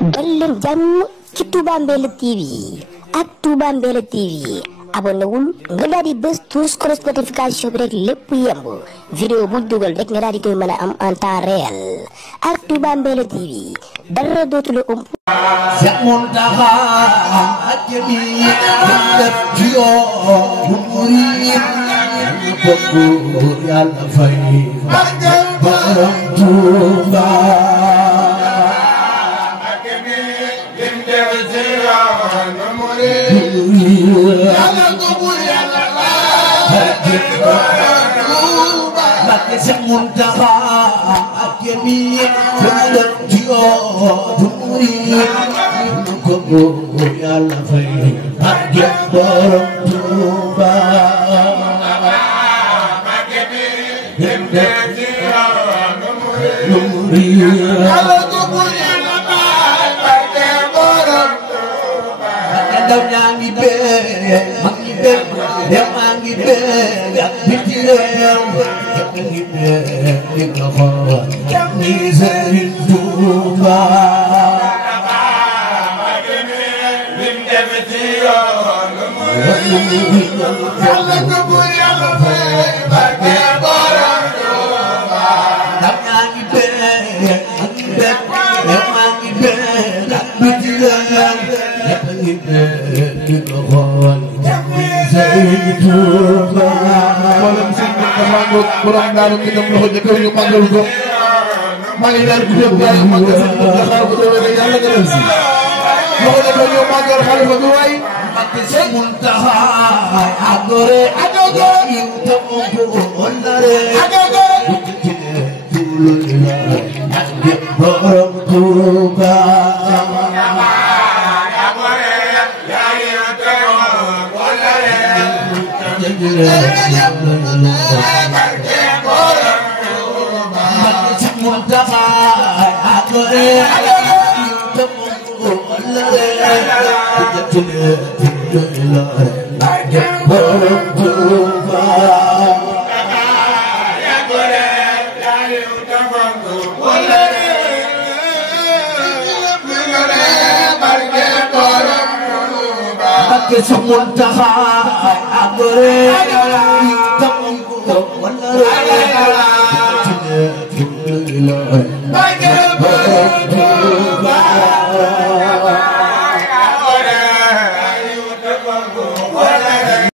dal leen jàmm ci Touba Mbella TV ak Touba Mbella TV abonné wul nga daal di bës tous notification bi rek lépp yemb vidéo bu dugal rek nga daal di koy mën a am en temps réel ak Touba Mbella TV dara dootu la ëmp. Seex Muntaxa ak jëmi def ci yoonu murid bëgg Yàlla fay borom Touba. Seex Muntaxa ak jëmi def ci yoonu murid bëgg Yàlla fay borom Touba. Ndaw ñaa ngi bee mag ñi bee dem maa ngi bee ak biti réew ñëpp ngi bee di nga xool ñi Sëriñ Tuuba. borom daaru ki dem loxo jëkkër ñu màggal ko maa ngi daal di jëm yàlla màggal sa xaar ko déwéne yàlla nga dem si loxo jëkkër ñu màggal xalifa bi waay Seex Muntaxa agore yu tamu ko onare borom Touba. Muntaxa agore yu tamu ko onare borom Touba. Seex Muntaxa agore